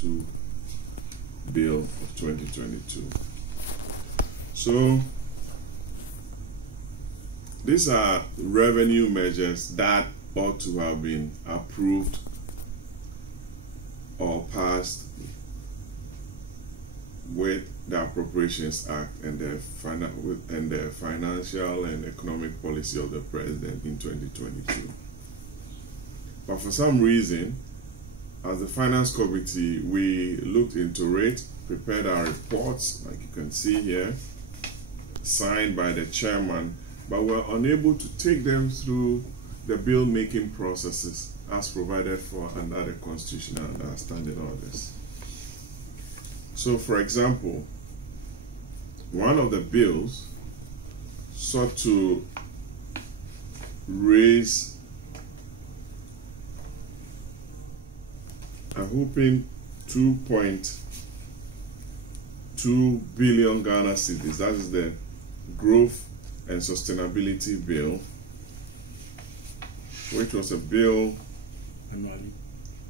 2 bill of 2022. So these are revenue measures that ought to have been approved or passed with the Appropriations Act and the financial and economic policy of the President in 2022. But for some reason, as the Finance Committee, we looked into it, prepared our reports, like you can see here, signed by the chairman, but were unable to take them through the bill-making processes as provided for under the constitutional and standing orders. So, for example, one of the bills sought to raise a whopping 2.2 billion Ghana cedis. That is the Growth and Sustainability Bill, which was a bill,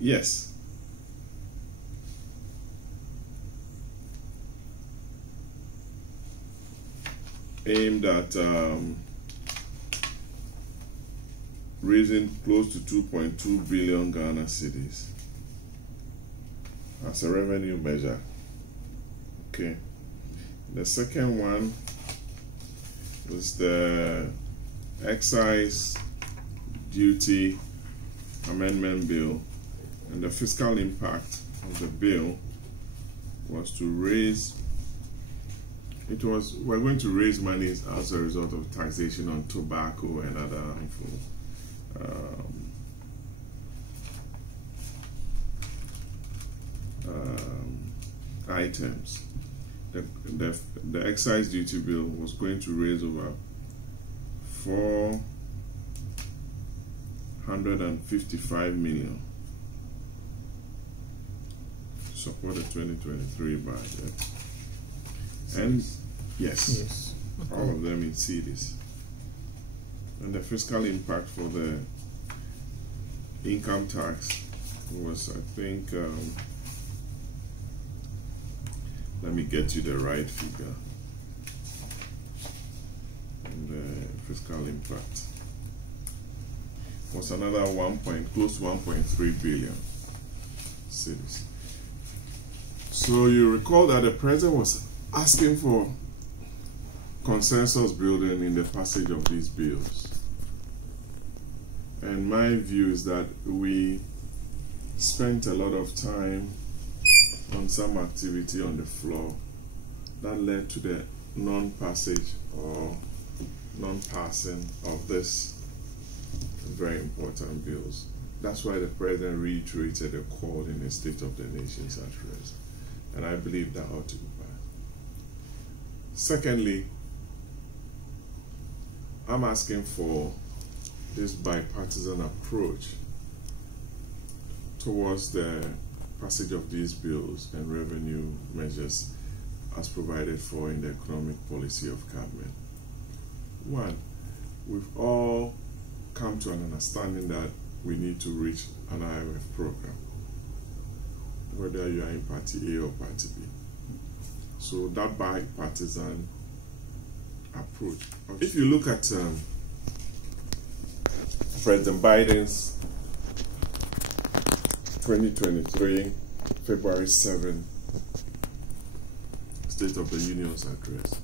yes, aimed at raising close to 2.2 billion Ghana cedis as a revenue measure. Okay. The second one was the Excise Duty Amendment Bill, and the fiscal impact of the bill was to raise, we're going to raise money as a result of taxation on tobacco and other harmful items. The excise duty bill was going to raise over 455 million to support the 2023 budget. And yes, okay, all of them in cedis. And the fiscal impact for the income tax was, I think, let me get you the right figure. And the fiscal impact was another close to 1.3 billion cedis. So you recall that the president was asking for consensus building in the passage of these bills. And my view is that we spent a lot of time on some activity on the floor that led to the non-passage or non-passing of this very important bills. That's why the president reiterated a call in the State of the Nation's address, and I believe that ought to be passed. Secondly, I'm asking for this bipartisan approach towards the passage of these bills and revenue measures as provided for in the economic policy of government. One, we've all come to an understanding that we need to reach an IMF program, whether you are in Party A or Party B. So that bipartisan approach. If you look at President Biden's 2023 February 7 State of the Union's address,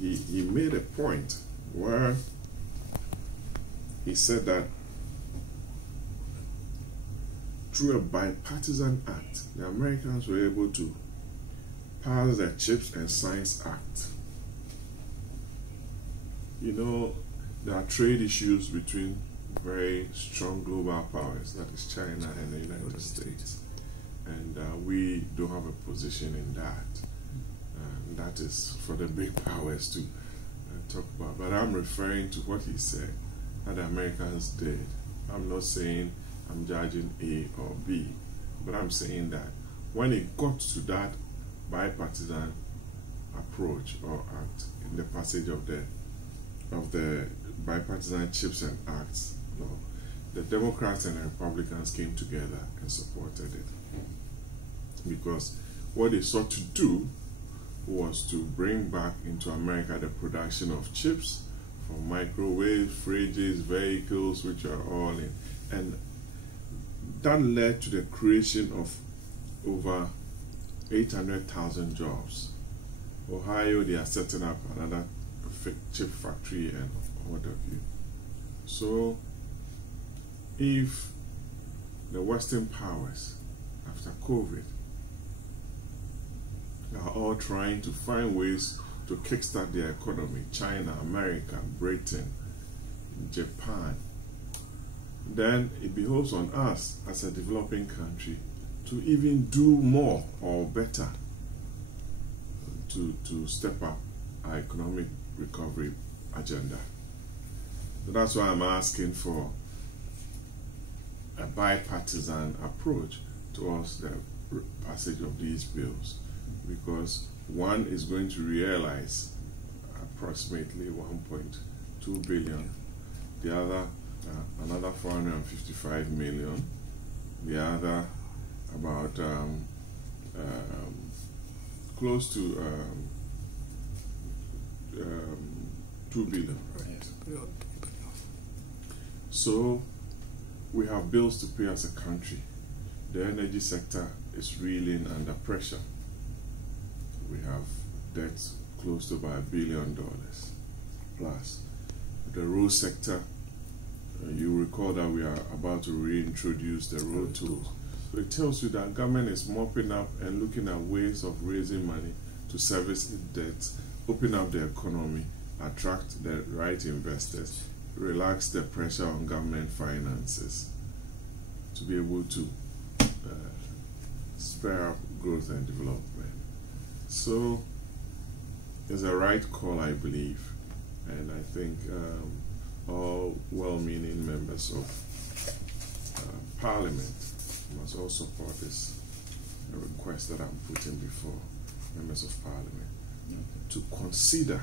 he made a point where he said that through a bipartisan act, the Americans were able to pass the Chips and Science Act. You know, there are trade issues between very strong global powers, that is China and the United States. And we don't have a position in that. And that is for the big powers to talk about. But I'm referring to what he said that the Americans did. I'm not saying I'm judging A or B, but I'm saying that when it got to that bipartisan approach or act in the passage of the bipartisan Chips and Acts law, the Democrats and the Republicans came together and supported it. because what they sought to do was to bring back into America the production of chips for microwaves, fridges, vehicles, which are all in. And that led to the creation of over 800,000 jobs. Ohio, they are setting up another chip factory and what have you. So, if the Western powers, after COVID, are all trying to find ways to kickstart their economy, China, America, Britain, Japan, then it behoves on us as a developing country to even do more or better to step up our economic recovery agenda. So that's why I'm asking for a bipartisan approach towards the passage of these bills, because one is going to realize approximately 1.2 billion, the other another 455 million, the other about close to 2 billion. Right? So we have bills to pay as a country. The energy sector is reeling under pressure. We have debts close to about $1 billion plus. The road sector, you recall that we are about to reintroduce the road tolls. So it tells you that government is mopping up and looking at ways of raising money to service its debts, open up the economy, attract the right investors, relax the pressure on government finances to be able to spur up growth and development. So it's a right call, I believe, and I think all well-meaning members of Parliament must all support this request that I'm putting before members of Parliament to consider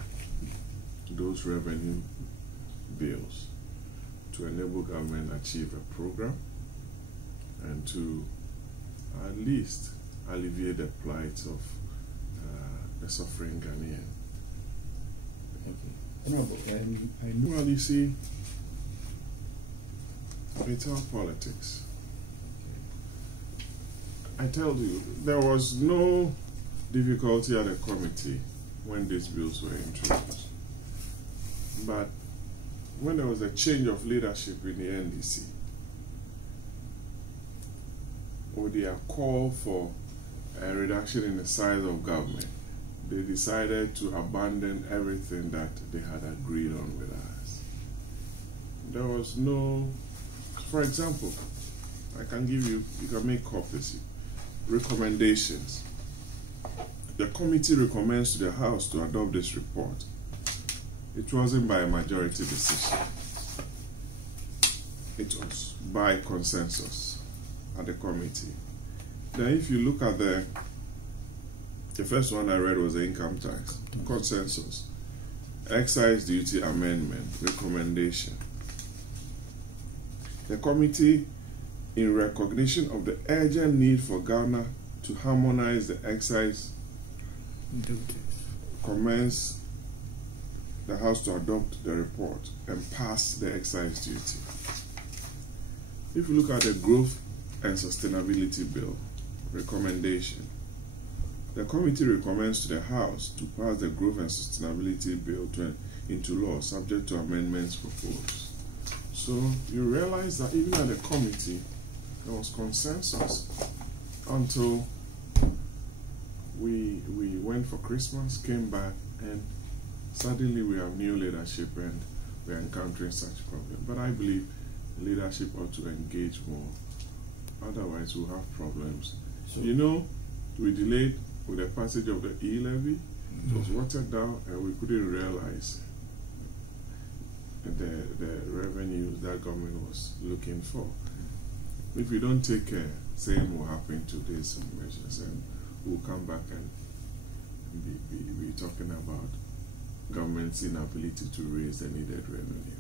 those revenue bills to enable government achieve a program and to at least alleviate the plight of the suffering Ghanaian. Well, you see, it's all politics. I tell you, there was no difficulty at the committee when these bills were introduced. But when there was a change of leadership in the NDC, or their call for a reduction in the size of government, they decided to abandon everything that they had agreed on with us. There was no, for example, I can give you, you can make copies, recommendations. The committee recommends to the House to adopt this report. It wasn't by a majority decision. It was by consensus at the committee. Then if you look at the first one I read was the income tax, consensus. Excise duty amendment, recommendation. The committee, in recognition of the urgent need for Ghana to harmonize the excise duties, commends the House to adopt the report and pass the excise duty. If you look at the growth and sustainability bill, recommendation, the committee recommends to the House to pass the growth and sustainability bill into law, subject to amendments proposed. So you realize that even at the committee, there was consensus until we went for Christmas, came back, and suddenly we have new leadership and we're encountering such problems. But I believe leadership ought to engage more. Otherwise, we'll have problems. So, you know, we delayed with the passage of the e-levy. It was watered down and we couldn't realize the revenues that government was looking for. If we don't take care, same will happen to these measures, and we'll come back and be talking about government's inability to raise the needed revenue.